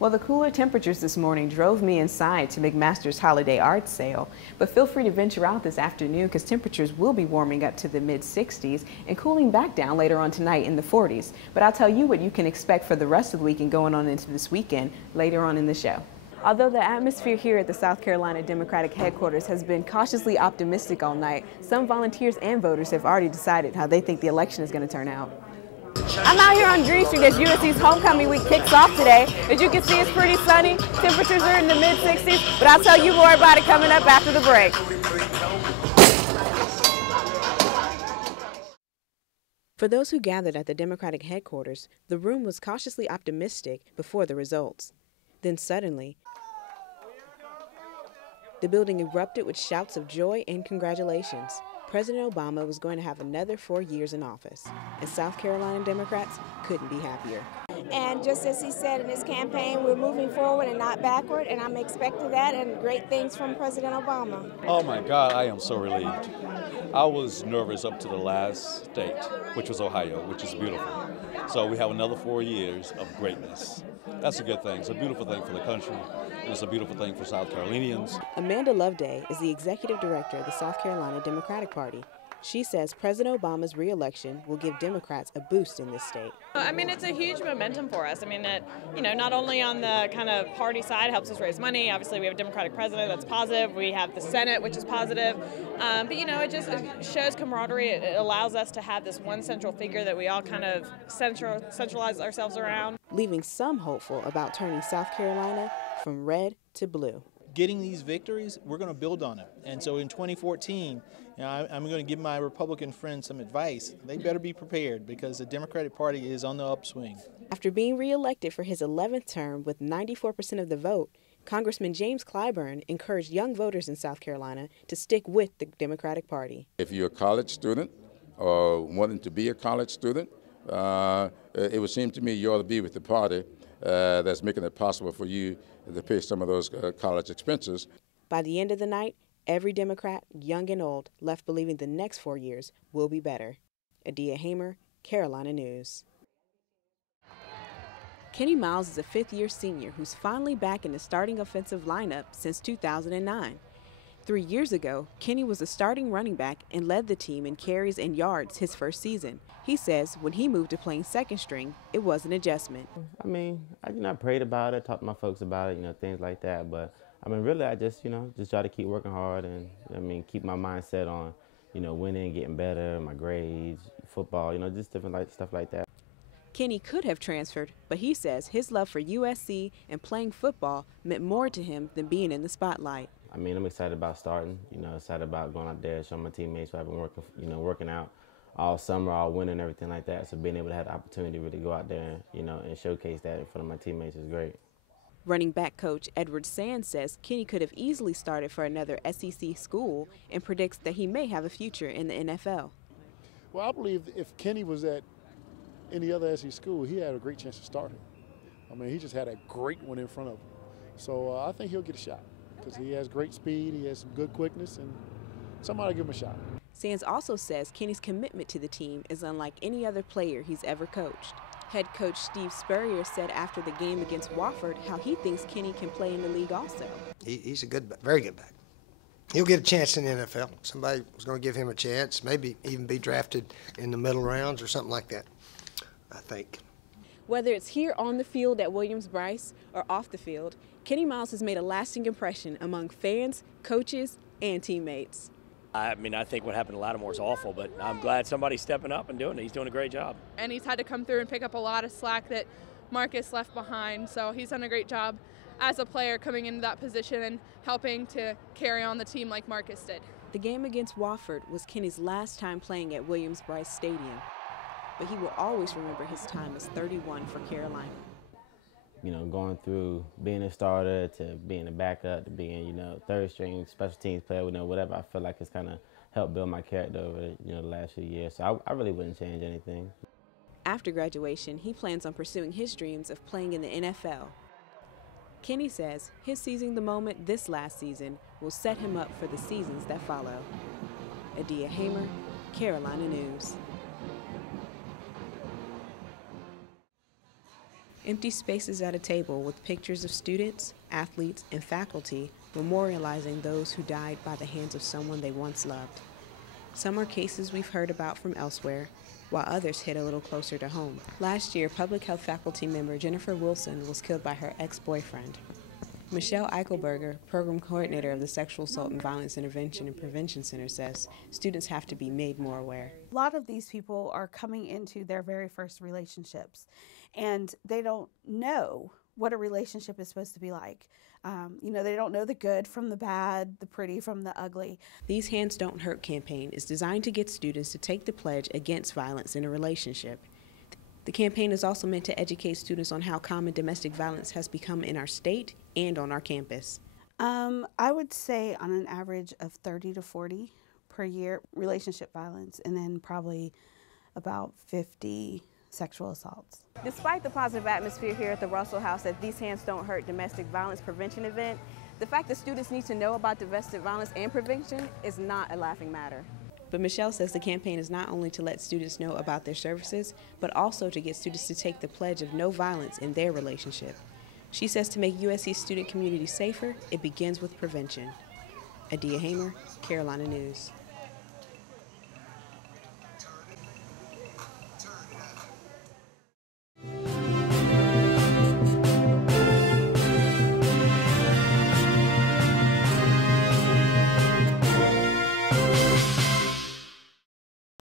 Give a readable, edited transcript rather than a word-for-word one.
Well, the cooler temperatures this morning drove me inside to McMaster's Holiday Art Sale. But feel free to venture out this afternoon because temperatures will be warming up to the mid-60s and cooling back down later on tonight in the 40s. But I'll tell you what you can expect for the rest of the week and going on into this weekend later on in the show. Although the atmosphere here at the South Carolina Democratic headquarters has been cautiously optimistic all night, some volunteers and voters have already decided how they think the election is going to turn out. I'm out here on Green Street as USC's homecoming week kicks off today. As you can see, it's pretty sunny. Temperatures are in the mid-60s, but I'll tell you more about it coming up after the break. For those who gathered at the Democratic headquarters, the room was cautiously optimistic before the results. Then suddenly, the building erupted with shouts of joy and congratulations. President Obama was going to have another 4 years in office, and South Carolina Democrats couldn't be happier. And just as he said in his campaign, we're moving forward and not backward, and I'm expecting that and great things from President Obama. Oh my God, I am so relieved. I was nervous up to the last state, which was Ohio, which is beautiful. So we have another 4 years of greatness. That's a good thing. It's a beautiful thing for the country. It's a beautiful thing for South Carolinians. Amanda Loveday is the executive director of the South Carolina Democratic Party. She says President Obama's re-election will give Democrats a boost in this state. I mean, it's a huge momentum for us. I mean, not only on the kind of party side helps us raise money. Obviously, we have a Democratic president that's positive. We have the Senate, which is positive. But, it just shows camaraderie. It allows us to have this one central figure that we all kind of centralize ourselves around. Leaving some hopeful about turning South Carolina from red to blue. Getting these victories, we're going to build on it. And so in 2014, I'm going to give my Republican friends some advice. They better be prepared because the Democratic Party is on the upswing. After being reelected for his 11th term with 94% of the vote, Congressman James Clyburn encouraged young voters in South Carolina to stick with the Democratic Party. If you're a college student or wanting to be a college student, it would seem to me you ought to be with the party that's making it possible for you to pay some of those college expenses. By the end of the night, every Democrat, young and old, left believing the next 4 years will be better. Adia Hamer, Carolina News. Kenny Miles is a fifth-year senior who's finally back in the starting offensive lineup since 2009. 3 years ago, Kenny was a starting running back and led the team in carries and yards his first season. He says when he moved to playing second string, it was an adjustment. I mean, I prayed about it, talked to my folks about it, things like that. But I mean, really, I just try to keep working hard and keep my mindset on, winning, getting better, my grades, football, just different stuff like that. Kenny could have transferred, but he says his love for USC and playing football meant more to him than being in the spotlight. I mean, I'm excited about starting, excited about going out there, showing my teammates who I've been working out all summer, all winter and everything like that. So being able to have the opportunity to really go out there, and showcase that in front of my teammates is great. Running back coach Edward Sands says Kenny could have easily started for another SEC school and predicts that he may have a future in the NFL. Well, I believe if Kenny was at any other SEC school, he had a great chance of starting. I mean, he just had a great one in front of him. So I think he'll get a shot because he has great speed, he has some good quickness, and somebody give him a shot. Sands also says Kenny's commitment to the team is unlike any other player he's ever coached. Head coach Steve Spurrier said after the game against Wofford how he thinks Kenny can play in the league also. He's a very good back. He'll get a chance in the NFL. Somebody was going to give him a chance, maybe even be drafted in the middle rounds or something like that, I think. Whether it's here on the field at Williams-Brice or off the field, Kenny Miles has made a lasting impression among fans, coaches, and teammates. I mean, I think what happened to Lattimore is awful, but I'm glad somebody's stepping up and doing it. He's doing a great job. And he's had to come through and pick up a lot of slack that Marcus left behind, so he's done a great job as a player coming into that position and helping to carry on the team like Marcus did. The game against Wofford was Kenny's last time playing at Williams-Brice Stadium, but he will always remember his time as 31 for Carolina. Going through being a starter to being a backup to being, third string special teams player, whatever, I feel like it's kind of helped build my character over, the last few years. So I really wouldn't change anything. After graduation, he plans on pursuing his dreams of playing in the NFL. Kenny says his seizing the moment this last season will set him up for the seasons that follow. Adia Hamer, Carolina News. Empty spaces at a table with pictures of students, athletes, and faculty memorializing those who died by the hands of someone they once loved. Some are cases we've heard about from elsewhere, while others hit a little closer to home. Last year, public health faculty member Jennifer Wilson was killed by her ex-boyfriend. Michelle Eichelberger, program coordinator of the Sexual Assault and Violence Intervention and Prevention Center, says students have to be made more aware. A lot of these people are coming into their very first relationships, and they don't know what a relationship is supposed to be like. They don't know the good from the bad, the pretty from the ugly. These Hands Don't Hurt campaign is designed to get students to take the pledge against violence in a relationship. The campaign is also meant to educate students on how common domestic violence has become in our state and on our campus. I would say on an average of 30 to 40 per year relationship violence, and then probably about 50 sexual assaults. Despite the positive atmosphere here at the Russell House at These Hands Don't Hurt domestic violence prevention event, the fact that students need to know about domestic violence and prevention is not a laughing matter. But Michelle says the campaign is not only to let students know about their services, but also to get students to take the pledge of no violence in their relationship. She says to make USC's student community safer, it begins with prevention. Adia Hamer, Carolina News.